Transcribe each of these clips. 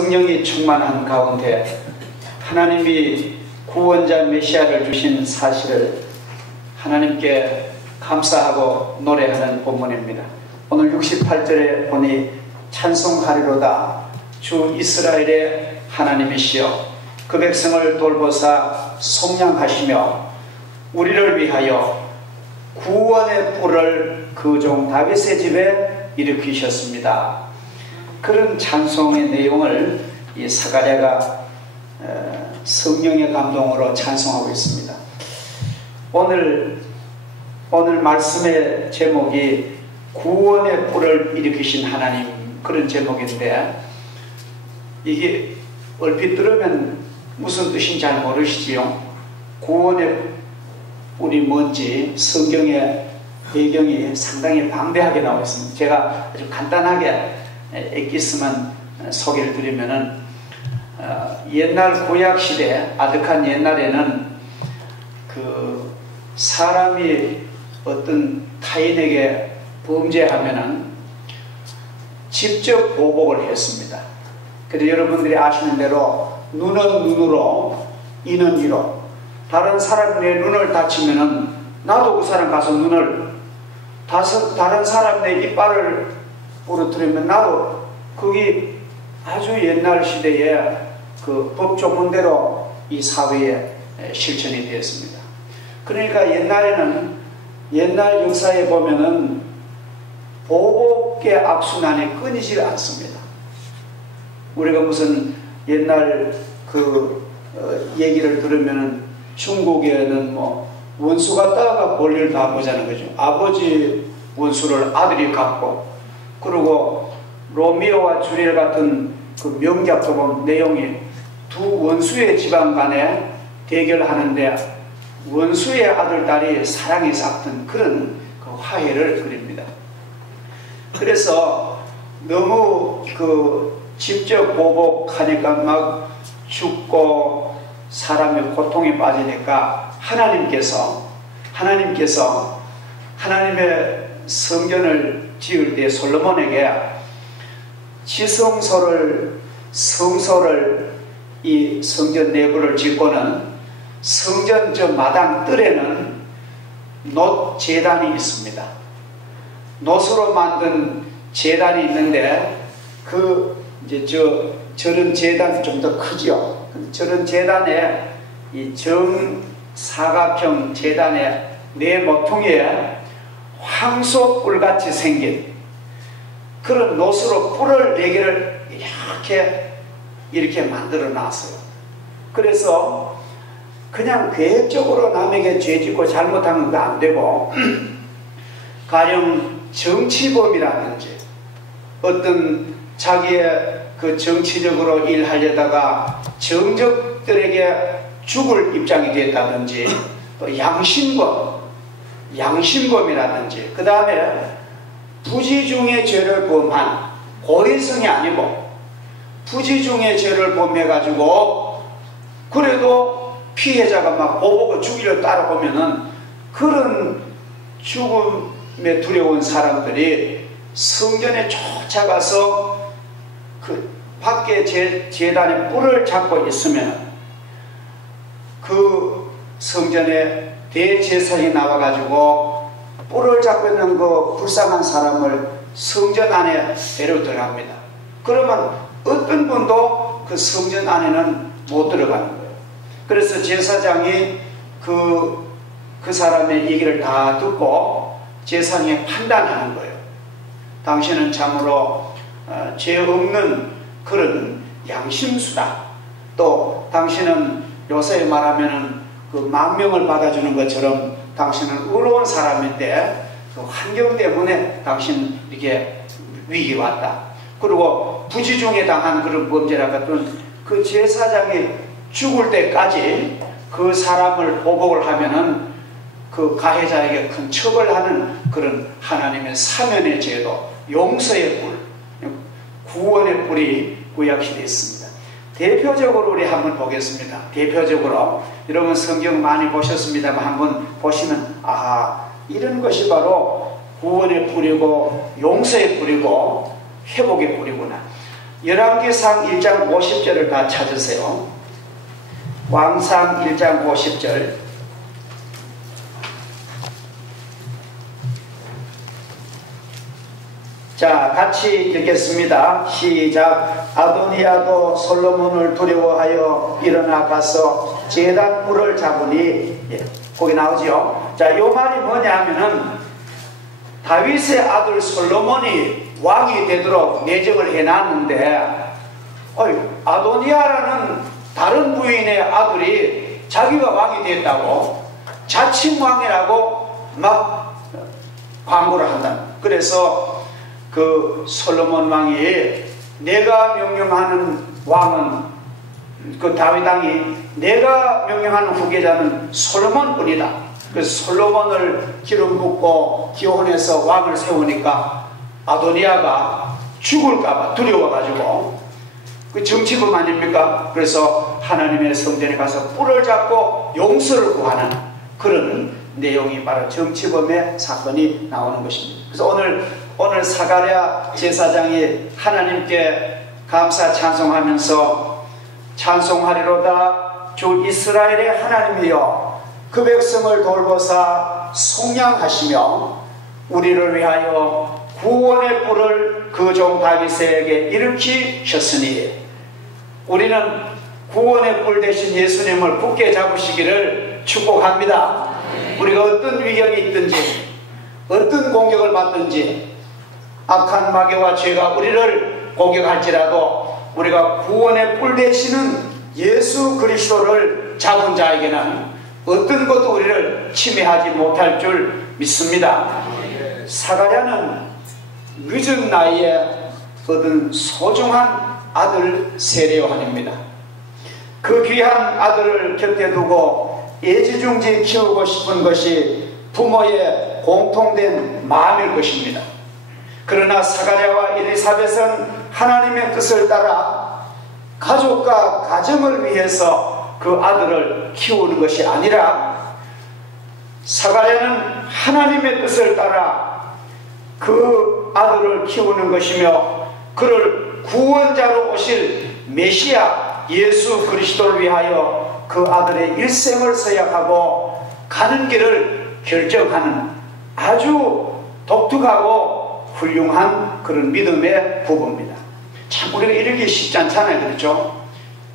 성령이 충만한 가운데 하나님이 구원자 메시아를 주신 사실을 하나님께 감사하고 노래하는 본문입니다. 오늘 68절에 보니 찬송하리로다 주 이스라엘의 하나님이시여 그 백성을 돌보사 속량하시며 우리를 위하여 구원의 뿔을 그 종 다윗의 집에 일으키셨습니다. 그런 찬송의 내용을 이 스가랴가 성령의 감동으로 찬송하고 있습니다. 오늘 말씀의 제목이 구원의 뿔을 일으키신 하나님, 그런 제목인데 이게 얼핏 들으면 무슨 뜻인지 잘 모르시지요. 구원의 뿔이 뭔지 성경의 배경이 상당히 방대하게 나와 있습니다. 제가 아주 간단하게 엑기스만 소개를 드리면은 옛날 구약시대 아득한 옛날에는 그 사람이 어떤 타인에게 범죄하면은 직접 보복을 했습니다. 그래서 여러분들이 아시는 대로 눈은 눈으로 이는 이로, 다른 사람 내 눈을 다치면은 나도 그 사람 가서 눈을, 다른 사람 내 이빨을 부러뜨리면 나도, 그게 아주 옛날 시대에 그 법조문대로 이 사회에 실천이 되었습니다. 그러니까 옛날에는, 옛날 역사에 보면은 보복의 악순환이 끊이질 않습니다. 우리가 무슨 옛날 얘기를 들으면은 중국에는 뭐 원수가 따가 볼일 다 보자는 거죠. 아버지 원수를 아들이 갚고, 그리고 로미오와 줄리엣 같은 그 명작도 보면 내용이 두 원수의 집안 간에 대결하는데 원수의 아들, 딸이 사랑이 싹튼 그런 그 화해를 그립니다. 그래서 너무 직접 보복하니까 막 죽고 사람의 고통에 빠지니까 하나님께서 하나님의 성전을 지을 때 솔로몬에게 성소를 이 성전 내부를 짓고는 성전 저 마당 뜰에는 놋 제단이 있습니다. 놋으로 만든 제단이 있는데 저런 제단이 좀 더 크죠. 저런 제단에 이 정사각형 제단의 네 모퉁이에 황소뿔같이 생긴 그런 놋으로 뿔을 4개를 이렇게 만들어 놨어요. 그래서 그냥 계획적으로 남에게 죄짓고 잘못하면 안 되고 가령 정치범이라든지 어떤 자기의 그 정치적으로 일하려다가 정적들에게 죽을 입장이 됐다든지, 또 양심범이라든지, 그 다음에 부지중의 죄를 범한, 고의성이 아니고 부지중의 죄를 범해가지고 그래도 피해자가 막 보복을 죽이려 따라오면은 그런 죽음에 두려운 사람들이 성전에 쫓아가서 그 밖에 제단에 뿔을 잡고 있으면 그 성전에 대제사장이 나와가지고 뿔을 잡고 있는 그 불쌍한 사람을 성전 안에 데려 들어갑니다. 그러면 어떤 분도 그 성전 안에는 못 들어가는 거예요. 그래서 제사장이 그 사람의 얘기를 다 듣고 제사장이 판단하는 거예요. 당신은 참으로 죄 없는 그런 양심수다. 또 당신은 요새 말하면은 그 망명을 받아주는 것처럼 당신은 의로운 사람인데 그 환경 때문에 당신 이렇게 위기 왔다. 그리고 부지중에 당한 그런 범죄라 같은 그 제사장이 죽을 때까지 그 사람을 보복을 하면은 그 가해자에게 큰 처벌하는 그런 하나님의 사면의 제도, 용서의 뿔, 구원의 뿔이 구약시대에 있습니다. 대표적으로 우리 한번 보겠습니다. 대표적으로 여러분 성경 많이 보셨습니다만 한번 보시면 이런 것이 바로 구원의 뿔이고 용서의 뿔이고 회복의 뿔이구나. 열왕기상 1장 50절을 다 찾으세요. 왕상 1장 50절. 자, 같이 읽겠습니다. 시작. 아도니아도 솔로몬을 두려워하여 일어나 가서 제단 뿔을 잡으니, 거기 나오죠. 자, 요 말이 뭐냐 하면은 다윗의 아들 솔로몬이 왕이 되도록 내정을 해놨는데, 아도니아라는 다른 부인의 아들이 자기가 왕이 됐다고 자칭왕이라고 막 광고를 한다. 그래서 그 솔로몬 왕이 내가 명령하는 왕은, 그 다윗 왕이 내가 명령하는 후계자는 솔로몬뿐이다. 그래서 솔로몬을 기름 붓고 기원해서 왕을 세우니까 아도니아가 죽을까봐 두려워가지고, 그 정치범 아닙니까? 그래서 하나님의 성전에 가서 뿔을 잡고 용서를 구하는 그런 내용이 바로 정치범의 사건이 나오는 것입니다. 그래서 오늘 사가랴 제사장이 하나님께 감사 찬송하면서 찬송하리로다 주 이스라엘의 하나님이여 그 백성을 돌보사 속량하시며 우리를 위하여 구원의 뿔을 그 종 다윗에게 일으키셨으니 우리는 구원의 뿔 대신 예수님을 굳게 잡으시기를 축복합니다. 우리가 어떤 위경이 있든지 어떤 공격을 받든지 악한 마귀와 죄가 우리를 공격할지라도 우리가 구원의 뿔 되시는 예수 그리스도를 잡은 자에게는 어떤 것도 우리를 침해하지 못할 줄 믿습니다. 사가랴는 늦은 나이에 얻은 소중한 아들 세례요한입니다. 그 귀한 아들을 곁에 두고 애지중지 키우고 싶은 것이 부모의 공통된 마음일 것입니다. 그러나 사가랴와 엘리사벳은 하나님의 뜻을 따라 가족과 가정을 위해서 그 아들을 키우는 것이 아니라 사가랴는 하나님의 뜻을 따라 그 아들을 키우는 것이며 그를 구원자로 오실 메시아 예수 그리스도를 위하여 그 아들의 일생을 서약하고 가는 길을 결정하는 아주 독특하고 훌륭한 그런 믿음의 부부입니다. 참 우리가 이러기 쉽지 않잖아요. 그렇죠?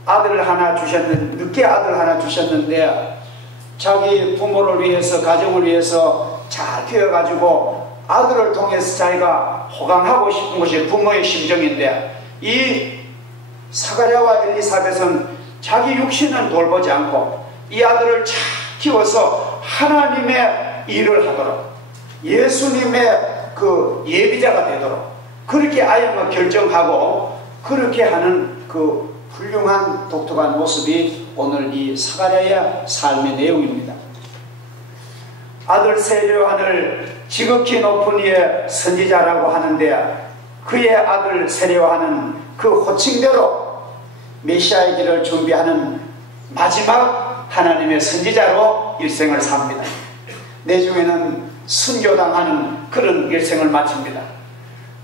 아들을 하나 주셨는데, 늦게 아들 하나 주셨는데 자기 부모를 위해서 가정을 위해서 잘 키워가지고 아들을 통해서 자기가 호강하고 싶은 것이 부모의 심정인데, 이 사가랴와 엘리사벳은 자기 육신은 돌보지 않고 이 아들을 잘 키워서 하나님의 일을 하도록 예수님의 그 예비자가 되도록 그렇게 아이가 결정하고 그렇게 하는 그 훌륭한 독특한 모습이 오늘 이 사가랴의 삶의 내용입니다. 아들 세례요한을 지극히 높은 이의 선지자라고 하는데 그의 아들 세례요한은 그 호칭대로 메시아의 길을 준비하는 마지막 하나님의 선지자로 일생을 삽니다. 내중에는 순교당하는 그런 일생을 마칩니다.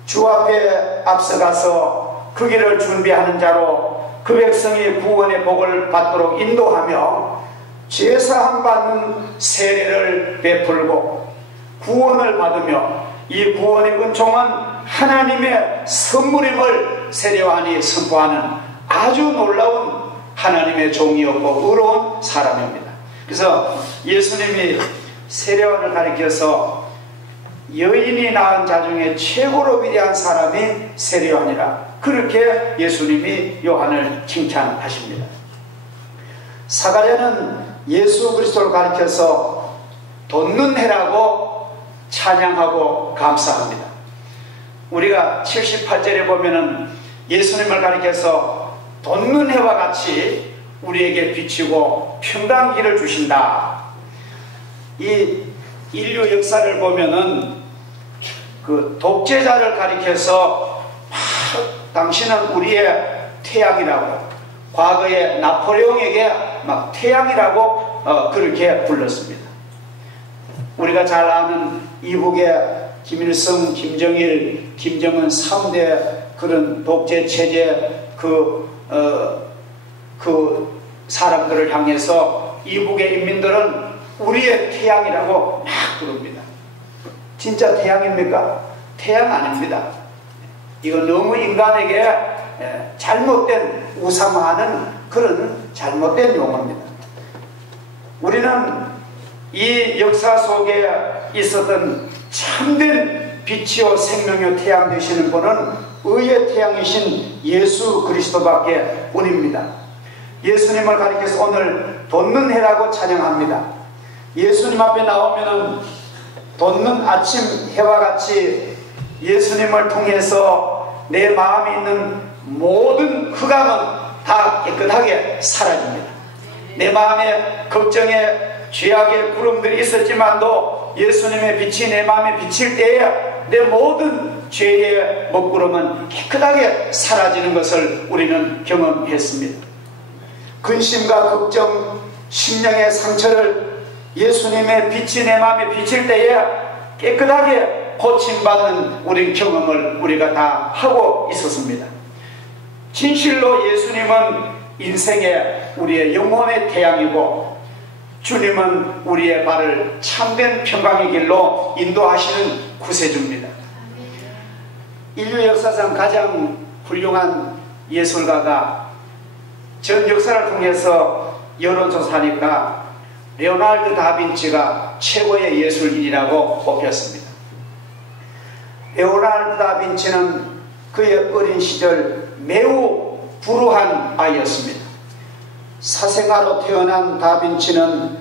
주 앞에 앞서가서 그 길을 준비하는 자로 그 백성이 구원의 복을 받도록 인도하며 제사함 받는 세례를 베풀고 구원을 받으며 이 구원의 은총은 하나님의 선물임을 세례요한이 선포하는 아주 놀라운 하나님의 종이었고 의로운 사람입니다. 그래서 예수님이 세례요한을 가리켜서 여인이 낳은 자 중에 최고로 위대한 사람이 세례요한이라 그렇게 예수님이 요한을 칭찬하십니다. 사가랴는 예수 그리스도를 가리켜서 돋는 해라고 찬양하고 감사합니다. 우리가 78절에 보면은 예수님을 가리켜서 돋는 해와 같이 우리에게 비치고 평강 길을 주신다. 이 인류 역사를 보면은 그 독재자를 가리켜서 당신은 우리의 태양이라고, 과거에 나폴레옹에게 막 태양이라고 그렇게 불렀습니다. 우리가 잘 아는 이북의 김일성, 김정일, 김정은 3대 그런 독재 체제 그 사람들을 향해서 이북의 인민들은 우리의 태양이라고 막 부릅니다. 진짜 태양입니까? 태양 아닙니다. 이건 너무 인간에게 잘못된 우상화하는 그런 잘못된 용어입니다. 우리는 이 역사 속에 있었던 참된 빛이요 생명이요 태양 되시는 분은 의의 태양이신 예수 그리스도밖에 뿐입니다. 예수님을 가리켜서 오늘 돋는 해라고 찬양합니다. 예수님 앞에 나오면은 돋는 아침 해와 같이 예수님을 통해서 내 마음에 있는 모든 흑암은 다 깨끗하게 사라집니다. 내 마음에 걱정에 죄악의 구름들이 있었지만도 예수님의 빛이 내 마음에 비칠 때에 내 모든 죄의 먹구름은 깨끗하게 사라지는 것을 우리는 경험했습니다. 근심과 걱정, 심령의 상처를 예수님의 빛이 내 마음에 비칠 때에 깨끗하게 고침받는 우리 경험을 우리가 다 하고 있었습니다. 진실로 예수님은 인생의 우리의 영혼의 태양이고 주님은 우리의 발을 참된 평강의 길로 인도하시는 구세주입니다. 인류 역사상 가장 훌륭한 예술가가 전 역사를 통해서 여론조사하니까 레오나르도 다빈치가 최고의 예술인이라고 뽑혔습니다. 레오나르도 다빈치는 그의 어린 시절 매우 불우한 아이였습니다. 사생아로 태어난 다빈치는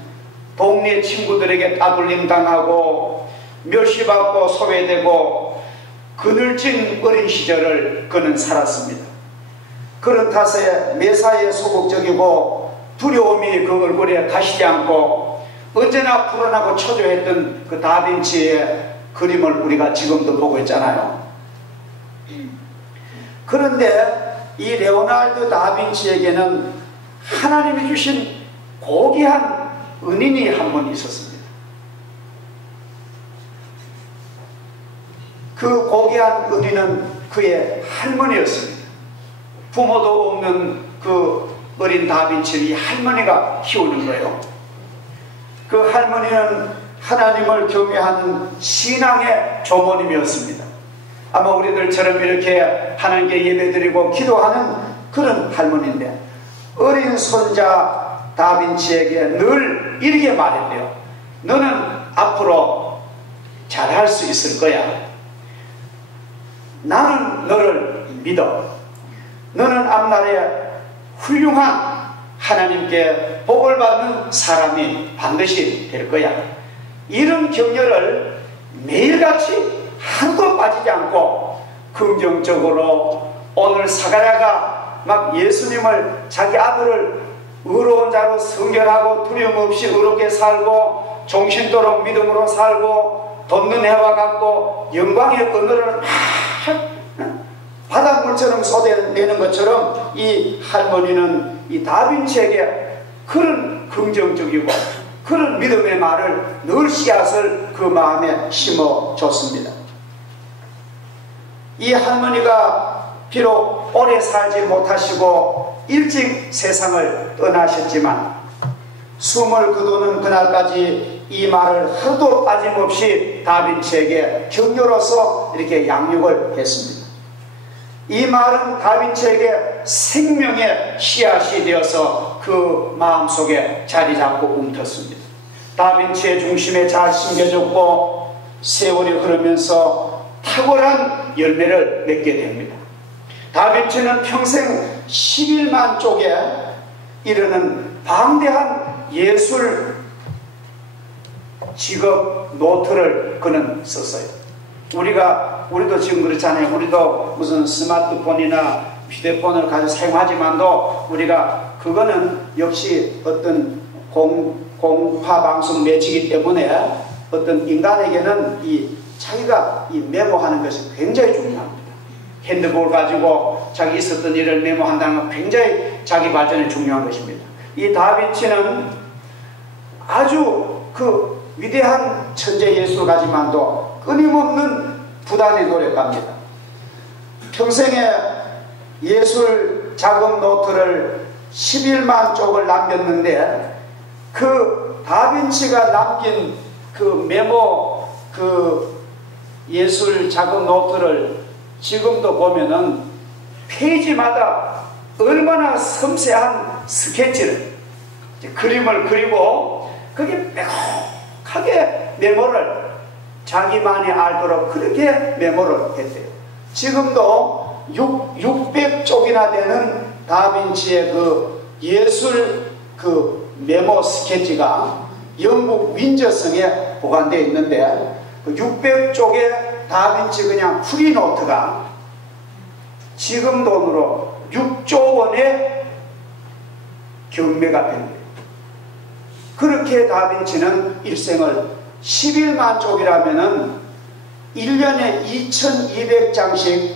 동네 친구들에게 따돌림 당하고 멸시받고 소외되고 그늘진 어린 시절을 그는 살았습니다. 그런 탓에 매사에 소극적이고 두려움이 그 얼굴에 가시지 않고 언제나 불안하고 초조했던 그 다빈치의 그림을 우리가 지금도 보고 있잖아요. 그런데 이 레오나르도 다빈치에게는 하나님이 주신 고귀한 은인이 한 분 있었습니다. 그 고귀한 은인은 그의 할머니였습니다. 부모도 없는 그 어린 다빈치를 이 할머니가 키우는 거예요. 그 할머니는 하나님을 경외하는 신앙의 조모님이었습니다. 아마 우리들처럼 이렇게 하나님께 예배드리고 기도하는 그런 할머니인데 어린 손자 다빈치에게 늘 이렇게 말했대요. 너는 앞으로 잘할 수 있을 거야. 나는 너를 믿어. 너는 앞날에 훌륭한 하나님께 복을 받는 사람이 반드시 될 거야. 이런 격려를 매일같이 하루도 빠지지 않고 긍정적으로 오늘 사가랴가 막 예수님을 자기 아들을 의로운 자로 성결하고 두려움 없이 의롭게 살고 종신도록 믿음으로 살고 돋는 해와 같고 영광의 언어를 바닷물처럼 쏟아내는 것처럼 이 할머니는 이 다빈치에게 그런 긍정적이고 그런 믿음의 말을 늘 씨앗을 그 마음에 심어줬습니다. 이 할머니가 비록 오래 살지 못하시고 일찍 세상을 떠나셨지만 숨을 거두는 그날까지 이 말을 하루도 빠짐없이 다빈치에게 격려로서 이렇게 양육을 했습니다. 이 말은 다빈치에게 생명의 씨앗이 되어서 그 마음속에 자리 잡고 움텄습니다. 다빈치의 중심에 잘 심겨졌고 세월이 흐르면서 탁월한 열매를 맺게 됩니다. 다빈치는 평생 11만 쪽에 이르는 방대한 예술 직업 노트를 그는 썼어요. 우리도 지금 그렇잖아요. 우리도 무슨 스마트폰이나 휴대폰을 가지고 사용하지만도 우리가 그거는 역시 어떤 공파 방송 매치이기 때문에 어떤 인간에게는 자기가 메모하는 것이 굉장히 중요합니다. 핸드폰 가지고 자기 있었던 일을 메모한다는 건 굉장히 자기 발전에 중요한 것입니다. 이 다빈치는 아주 그 위대한 천재 예술가지만도 끊임없는 부단히 노력합니다. 평생에 예술 작업 노트를 11만 쪽을 남겼는데 그 다빈치가 남긴 그 메모 그 예술 작업 노트를 지금도 보면은 페이지마다 얼마나 섬세한 스케치를 그림을 그리고 거기에 명확하게 메모를 자기만이 알도록 그렇게 메모를 했대요. 지금도 600쪽이나 되는 다빈치의 그 예술 그 메모 스케치가 영국 윈저성에 보관되어 있는데 그 600쪽의 다빈치 그냥 프리노트가 지금 돈으로 6조 원의 경매가 된대요. 그렇게 다빈치는 일생을 11만 쪽이라면은 1년에 2200장씩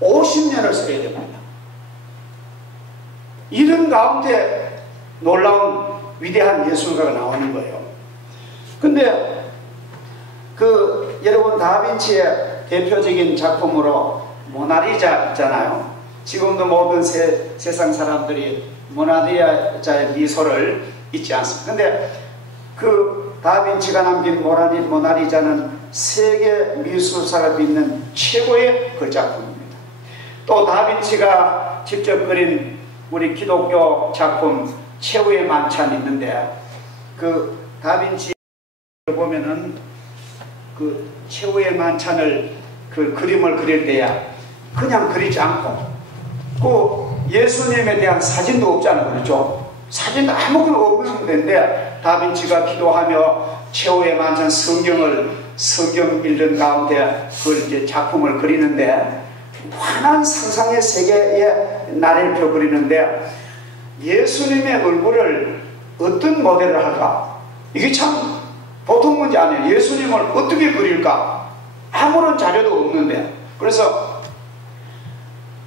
50년을 써야 됩니다. 이런 가운데 놀라운 위대한 예술가가 나오는 거예요. 근데 그 여러분 다빈치의 대표적인 작품으로 모나리자 있잖아요. 지금도 모든 세상 사람들이 모나리자의 미소를 잊지 않습니다. 근데 그 다빈치가 남긴 모나리자는 세계 미술사가 빚는 최고의 그 작품입니다. 또 다빈치가 직접 그린 우리 기독교 작품 최후의 만찬이 있는데 그 다빈치 보면은 그 최후의 만찬을 그 그림을 그릴 때야 그냥 그리지 않고 그 예수님에 대한 사진도 없잖아요. 그렇죠? 사진도 아무것도 없는 데인데 다빈치가 기도하며 최후의 만찬 성경 읽는 가운데 그 이제 작품을 그리는데 환한 상상의 세계에 나를 그리는데 예수님의 얼굴을 어떤 모델을 할까? 이게 참 보통 문제 아니에요. 예수님을 어떻게 그릴까? 아무런 자료도 없는데 그래서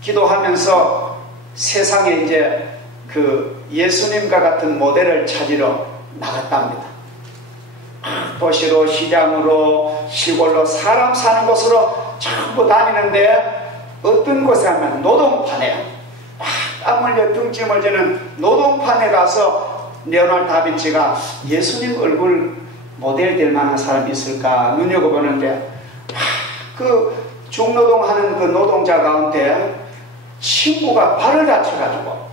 기도하면서 세상에 이제 그 예수님과 같은 모델을 찾으러 나갔답니다. 도시로 시장으로 시골로 사람 사는 곳으로 전부 다니는데 어떤 곳에 하면 노동판에 땀 흘려 등짐을 지는 노동판에 가서 레오나르도 다빈치가 예수님 얼굴 모델 될 만한 사람이 있을까 눈여겨보는데 그 중노동하는 그 노동자 가운데 친구가 발을 다쳐가지고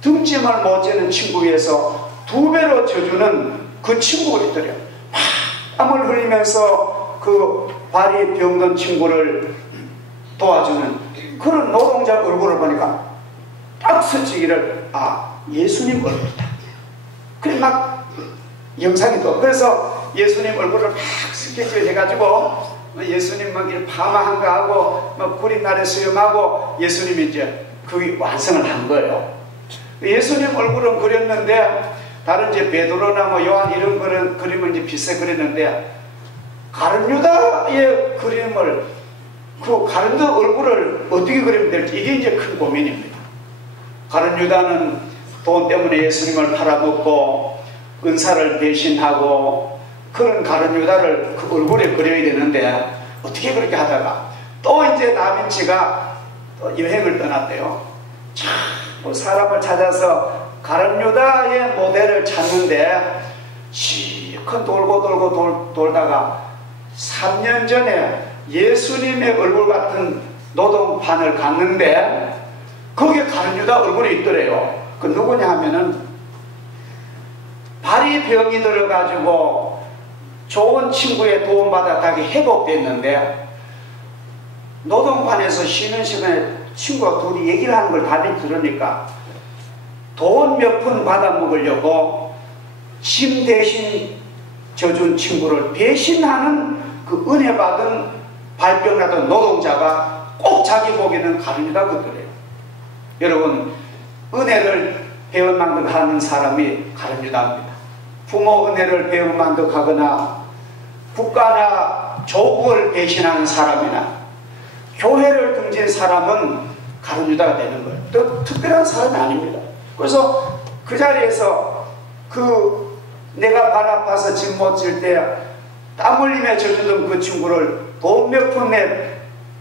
등짐을 못 지는 친구 위해서 2배로 져주는 그 친구가 있더래요. 땀을 흘리면서 그 발이 병든 친구를 도와주는 그런 노동자 얼굴을 보니까 딱 스치기를 예수님 얼굴이다. 그래 막 영상이 또 그래서 예수님 얼굴을 막 스케치를 해가지고 예수님 막 파마한 거 하고 막 구릿날에 수염하고 예수님이 이제 그게 완성을 한 거예요. 예수님 얼굴은 그렸는데 다른 이제 베드로나 뭐 요한 이런 그림을 이제 비슷하게 그렸는데 가룟유다의 그림을 그 가룟유다 얼굴을 어떻게 그리면 될지 이게 이제 큰 고민입니다. 가룟유다는 돈 때문에 예수님을 팔아먹고 은사를 배신하고 그런 가룟유다를 그 얼굴에 그려야 되는데 어떻게 그렇게 하다가 또 이제 다빈치가 또 여행을 떠났대요. 참 뭐 사람을 찾아서 가룟유다의 모델을 찾는데 시컷 돌다가 3년 전에 예수님의 얼굴 같은 노동판을 갔는데 거기에 가룟유다 얼굴이 있더래요. 그 누구냐 하면은 발이 병이 들어가지고 좋은 친구의 도움받아 다시 회복됐는데 노동판에서 쉬는 시간에 친구가 둘이 얘기를 하는 걸 다들 들으니까 돈 몇 푼 받아 먹으려고 짐 대신 져준 친구를 배신하는 그 은혜 받은 발병 나던 노동자가 꼭 자기 보기에는 가룟유다 그더래요. 여러분 은혜를 배은망덕 하는 사람이 가룟유다입니다. 부모 은혜를 배은망덕 하거나 국가나 조국을 배신하는 사람이나 교회를 등진 사람은 가룟유다가 되는 거예요. 또 특별한 사람이 아닙니다. 그래서 그 자리에서 그 내가 발 아파서 짐 못 질 때 땀 흘리며 져주던 그 친구를 돈 몇 푼에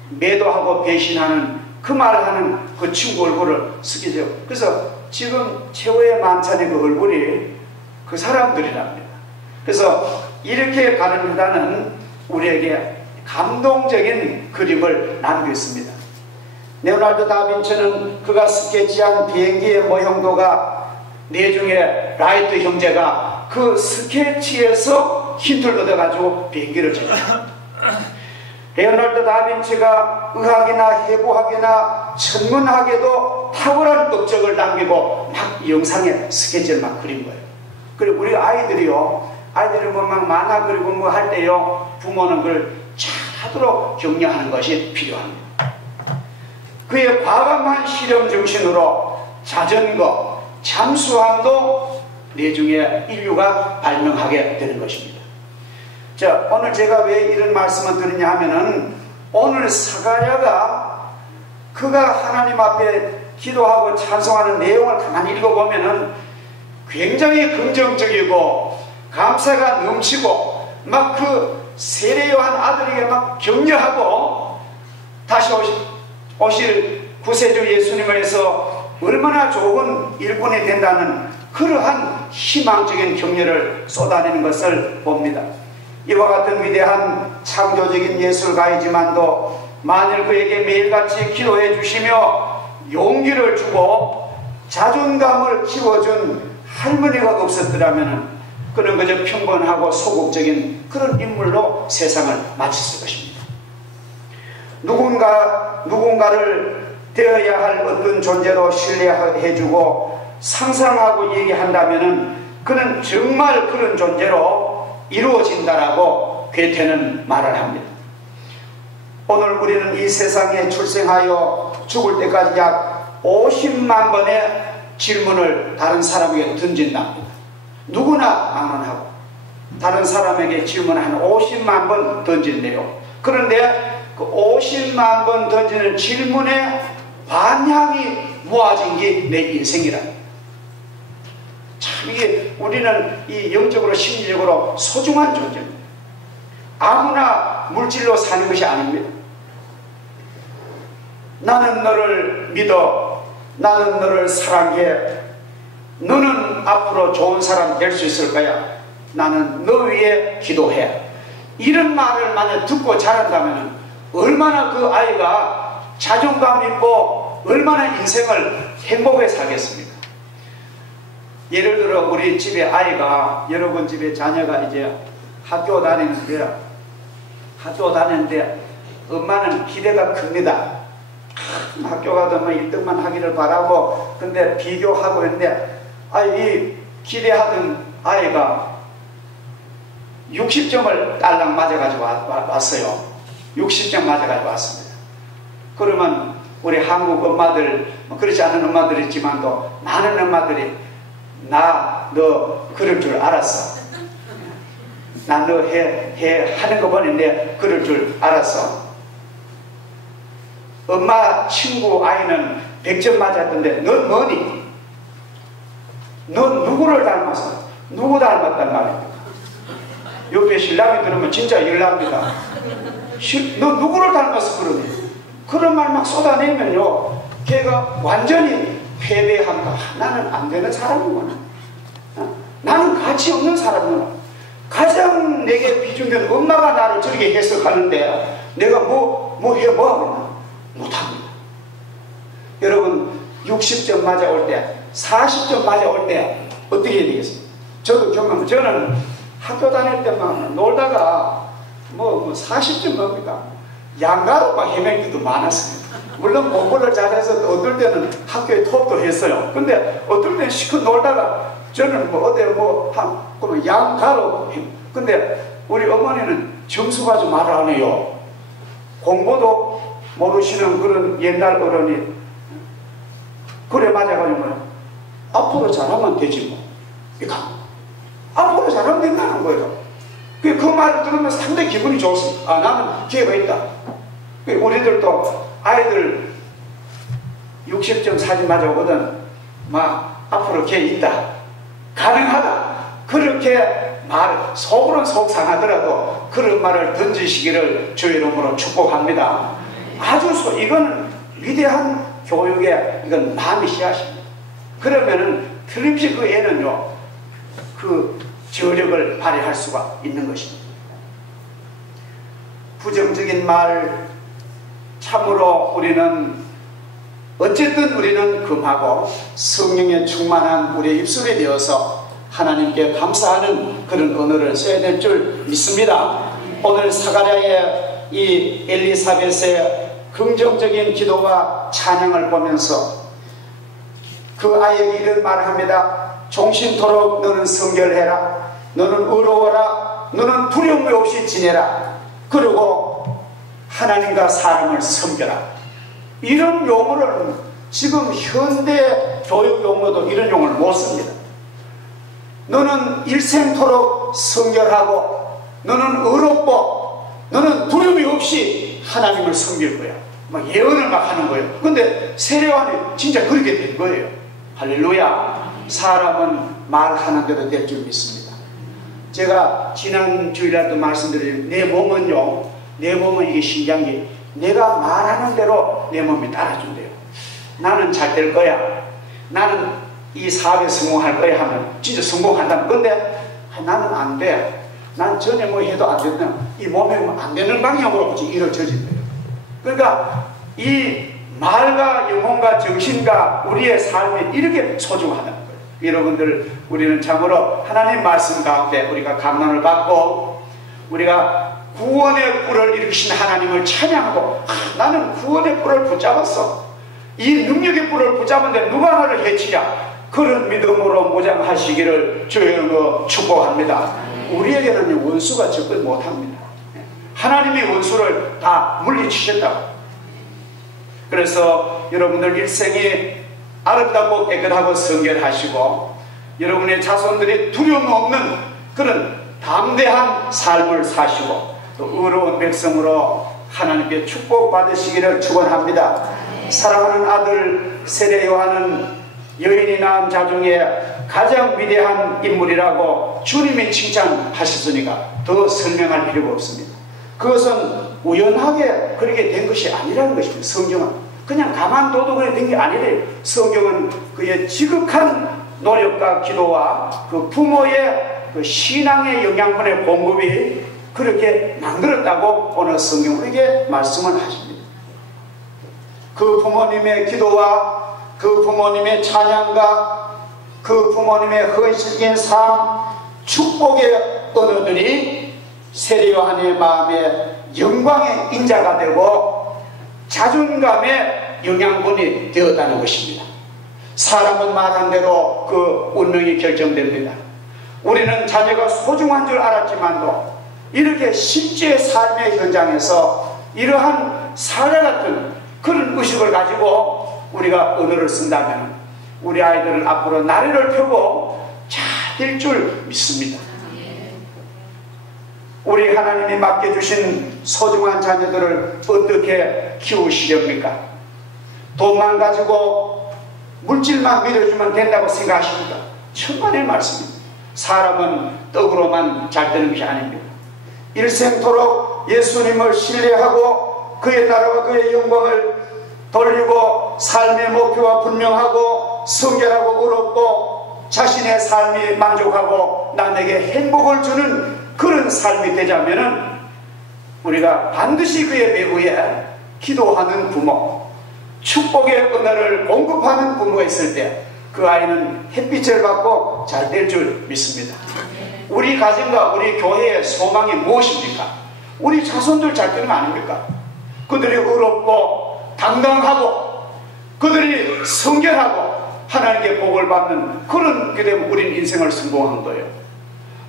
매도하고 배신하는 그 말을 하는 그 친구 얼굴을 스치죠. 그래서 지금 최후의 만찬의 그 얼굴이 그 사람들이랍니다. 그래서 이렇게 가르치다는 우리에게 감동적인 그림을 남겼습니다. 레오나르도 다빈치는 그가 스케치한 비행기의 모형도가 내중에 라이트 형제가 그 스케치에서 힌트를 얻어가지고 비행기를 제작합니다. 레오나르도 다빈치가 의학이나 해부학이나 천문학에도 탁월한 업적을 남기고 막 영상에 스케치를 막 그린 거예요. 그리고 우리 아이들이 뭐 막 만화 그리고 뭐 할 때요, 부모는 그걸 잘하도록 격려하는 것이 필요합니다. 그의 과감한 실험 정신으로 자전거, 잠수함도 내중에 인류가 발명하게 되는 것입니다. 자, 오늘 제가 왜 이런 말씀을 드리냐 하면은, 오늘 스가랴가 그가 하나님 앞에 기도하고 찬송하는 내용을 가만히 읽어보면은 굉장히 긍정적이고 감사가 넘치고 막 그 세례요한 아들에게 막 격려하고 다시 오실 구세주 예수님을 해서 얼마나 좋은 일꾼이 된다는 그러한 희망적인 격려를 쏟아내는 것을 봅니다. 이와 같은 위대한 창조적인 예술가이지만도 만일 그에게 매일같이 기도해 주시며 용기를 주고 자존감을 키워준 할머니가 없었더라면 그는 그저 평범하고 소극적인 그런 인물로 세상을 마쳤을 것입니다. 누군가를 되어야 할 어떤 존재로 신뢰해주고 상상하고 얘기한다면 그는 정말 그런 존재로 이루어진다라고 괴테는 말을 합니다. 오늘 우리는 이 세상에 출생하여 죽을 때까지 약 50만 번의 질문을 다른 사람에게 던진답니다. 누구나 막론하고 다른 사람에게 질문을 한 50만 번 던진대요. 그런데 그 50만 번 던지는 질문에 반향이 모아진 게 내 인생이라. 참 이게 우리는 이 영적으로 심리적으로 소중한 존재입니다. 아무나 물질로 사는 것이 아닙니다. 나는 너를 믿어, 나는 너를 사랑해, 너는 앞으로 좋은 사람 될 수 있을 거야, 나는 너 위해 기도해, 이런 말을 만약 듣고 자란다면 얼마나 그 아이가 자존감 있고 얼마나 인생을 행복하게 살겠습니까? 예를 들어 우리 집에 아이가, 여러분 집에 자녀가 이제 학교 다니는데 엄마는 기대가 큽니다. 학교 가도 뭐 1등만 하기를 바라고, 근데 비교하고 있는데 이 기대하던 아이가 60점을 딸랑 맞아가지고 왔어요. 60점 맞아가지고 왔습니다. 그러면 우리 한국 엄마들, 그렇지 않은 엄마들이 있지만도 많은 엄마들이 너 그럴 줄 알았어, 나 너 하는 거 보는데 그럴 줄 알았어. 엄마 친구 아이는 100점 맞았던데 넌 뭐니? 넌 누구를 닮았어? 누구 닮았단 말입니까? 옆에 신랑이 들으면 진짜 열납니다. 너 누구를 닮았어 그러니? 그런 말 막 쏟아내면요, 걔가 완전히 패배한다. 나는 안 되는 사람이구나, 나는 가치 없는 사람이구나. 가장 내게 비중된 엄마가 나를 저렇게 해석하는데 내가 뭐 하겠나? 못합니다. 여러분 60점 맞아올 때, 40점 맞아올 때 어떻게 해야 되겠습니까? 저도 저는 학교 다닐 때만 놀다가 뭐 40점 뭡니까? 양가로만 헤맬 때도 많았습니다. 물론 공부를 잘해서 또 어떨 때는 학교에 톱도 했어요. 근데 어떨 때는 시컷 놀다가 저는 그러면 양가로. 근데 우리 어머니는 점수 가지고 말을 안 해요. 공부도 모르시는 그런 옛날 어른이 그래 맞아가지고 앞으로 잘하면 되지 뭐. 그러니까 앞으로 잘하면 된다는 거예요. 그 말을 들으면 상당히 기분이 좋습니다. 나는 기회가 있다. 우리들도 아이들 60점 사진 맞아오거든. 앞으로 기회 있다, 가능하다, 그렇게 속으로는 속상하더라도 그런 말을 던지시기를 주의 이름으로 축복합니다. 이거는 위대한 교육에 이건 마음이 씨앗입니다. 그러면은 틀림없이 그 애는요, 그 저력을 발휘할 수가 있는 것입니다. 부정적인 말, 참으로 우리는 어쨌든 우리는 금하고 성령에 충만한 우리의 입술이 되어서 하나님께 감사하는 그런 언어를 써야 될 줄 믿습니다. 오늘 사가랴의 이 엘리사벳의 긍정적인 기도와 찬양을 보면서 그 아이에게 이런 말을 합니다. 종신토록 너는 성결해라. 너는 의로워라. 너는 두려움 없이 지내라. 그리고 하나님과 사람을 섬겨라. 이런 용어를 지금 현대 교육 용어도 이런 용어를 못 씁니다. 너는 일생토록 성결하고 너는 의롭고 너는 두려움이 없이 하나님을 섬길 거야. 막 예언을 막 하는 거예요. 근데 세례요한이 진짜 그렇게 된 거예요. 할렐루야. 사람은 말하는 대로 될 줄 믿습니다. 제가 지난 주일날도 말씀드린 내 몸은요, 내 몸은 이게 신기한 게 내가 말하는 대로 내 몸이 따라준대요. 나는 잘 될 거야. 나는 이 사업에 성공할 거야 하면 진짜 성공한다는 건데 나는 안 돼. 난 전에 뭐 해도 안 된다. 이 몸에 안 되는 방향으로 이루어져진 거예요. 그러니까 이 말과 영혼과 정신과 우리의 삶이 이렇게 소중하다는 거예요. 여러분들, 우리는 참으로 하나님 말씀 가운데 우리가 감난을 받고 우리가 구원의 뿔을 일으키신 하나님을 찬양하고 나는 구원의 뿔을 붙잡았어. 이 능력의 뿔을 붙잡은데 누가 나를 해치냐. 그런 믿음으로 무장하시기를 주여 축복합니다. 우리에게는 원수가 접근 못합니다. 하나님이 원수를 다 물리치셨다고. 그래서 여러분들 일생이 아름답고 깨끗하고 성결하시고 여러분의 자손들이 두려움 없는 그런 담대한 삶을 사시고 또 의로운 백성으로 하나님께 축복받으시기를 축원합니다. 사랑하는 아들 세례 요한은 여인이 낳은 자 중에 가장 위대한 인물이라고 주님이 칭찬하셨으니까 더 설명할 필요가 없습니다. 그것은 우연하게 그렇게 된 것이 아니라는 것입니다. 성경은 그냥 가만둬도 그렇게 된 게 아니래요. 성경은 그의 지극한 노력과 기도와 그 부모의 그 신앙의 영양분의 공급이 그렇게 만들었다고 오늘 성경 우리에게 말씀을 하십니다. 그 부모님의 기도와 그 부모님의 찬양과 그 부모님의 헌신적인 삶, 축복의 언어들이 세례 요한의 마음에 영광의 인자가 되고 자존감의 영양분이 되었다는 것입니다. 사람은 말한 대로 그 운명이 결정됩니다. 우리는 자녀가 소중한 줄 알았지만도 이렇게 실제 삶의 현장에서 이러한 사례 같은 그런 의식을 가지고 우리가 언어를 쓴다면 우리 아이들은 앞으로 나래를 펴고 잘 될 줄 믿습니다. 우리 하나님이 맡겨주신 소중한 자녀들을 어떻게 키우시렵니까? 돈만 가지고 물질만 믿어주면 된다고 생각하십니까? 천만의 말씀입니다. 사람은 떡으로만 잘 되는 것이 아닙니다. 일생토록 예수님을 신뢰하고 그의 나라와 그의 영광을 돌리고 삶의 목표가 분명하고 성결하고 의롭고 자신의 삶이 만족하고 남에게 행복을 주는 그런 삶이 되자면은 우리가 반드시 그의 배후에 기도하는 부모, 축복의 은혜를 공급하는 부모가 있을 때 그 아이는 햇빛을 받고 잘 될 줄 믿습니다. 우리 가정과 우리 교회의 소망이 무엇입니까? 우리 자손들 잘 되는 거 아닙니까? 그들이 의롭고 당당하고 그들이 성결하고 하나님께 복을 받는 그런 게 되면 우린 인생을 성공한 거예요.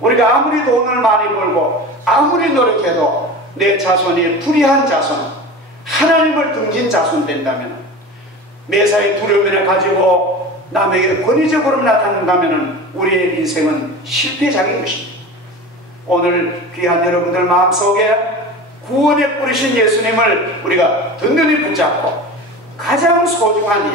우리가 아무리 돈을 많이 벌고 아무리 노력해도 내 자손이 불의한 자손, 하나님을 등진 자손 된다면, 매사에 두려움을 가지고 남에게 권위적으로 나타난다면 우리의 인생은 실패작인 것입니다. 오늘 귀한 여러분들 마음속에 구원에 뿌리신 예수님을 우리가 든든히 붙잡고 가장 소중한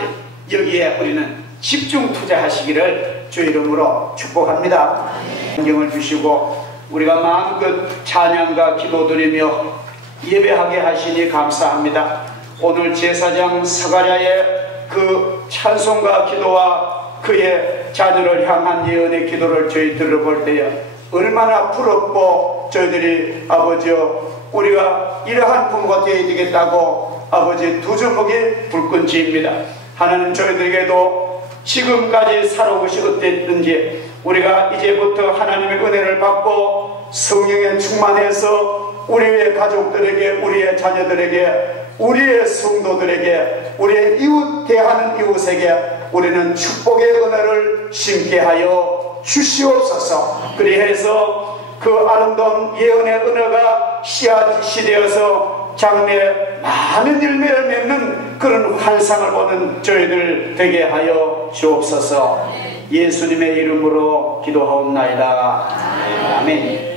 일, 여기에 우리는 집중 투자하시기를 주 이름으로 축복합니다. 성경을 주시고 우리가 마음껏 찬양과 기도드리며 예배하게 하시니 감사합니다. 오늘 제사장 스가랴의 그 찬송과 기도와 그의 자녀를 향한 예언의 기도를 저희 들어볼 때에 얼마나 부럽고 저희들이 아버지여 우리가 이러한 부모가 되어야 되겠다고 아버지 두 주먹이 불끈지입니다. 하나님 저희들에게도 지금까지 살아온 것이 어땠든지 우리가 이제부터 하나님의 은혜를 받고 성령에 충만해서 우리의 가족들에게 우리의 자녀들에게 우리의 성도들에게 우리의 이웃 대하는 이웃에게 우리는 축복의 은혜를 심게 하여 주시옵소서. 그리해서 그 아름다운 예언의 은혜가 씨앗이 되어서 장래에 많은 열매를 맺는 그런 환상을 보는 저희들 되게 하여 주옵소서. 예수님의 이름으로 기도하옵나이다. 아멘.